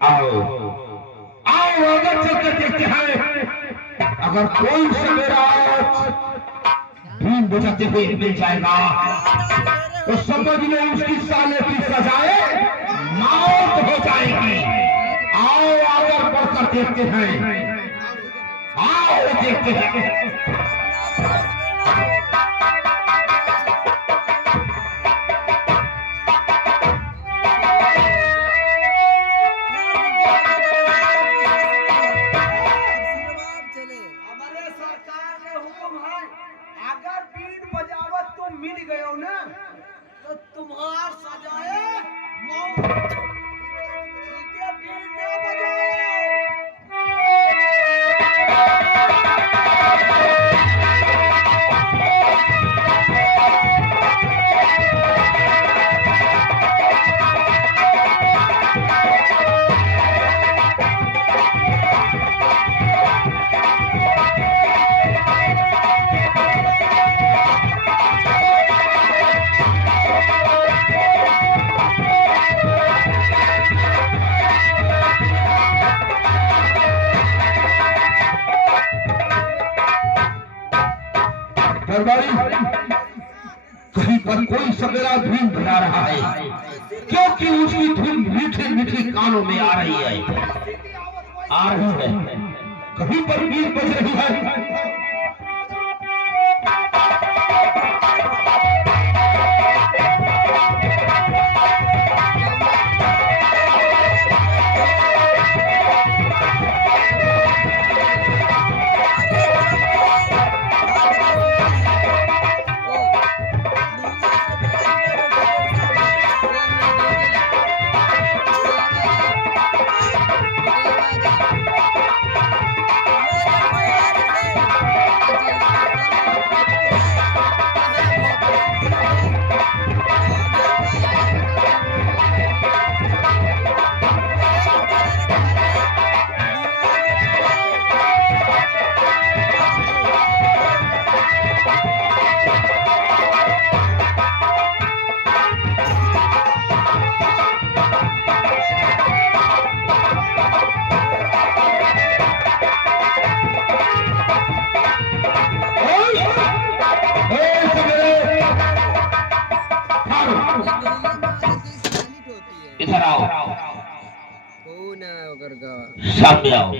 आओ आओ अगर चल कर देखते हैं, अगर कोई सवेरा भीम बचाते हुए मिल जाएगा तो समझ लो उसकी साले की सजाए मौत हो जाएगी। आओ आगे बढ़कर देखते हैं, आओ देखते हैं। तुम्हार सजाए मौत। इनके बीन ना बजाओ। दरबारी कहीं पर कोई सवेरा धुन बजा रहा है, क्योंकि उसकी धुन मीठे मीठे कानों में आ रही है, आ रही है। कहीं पर बीन बज रही है। इधर आओ, सामने आओ।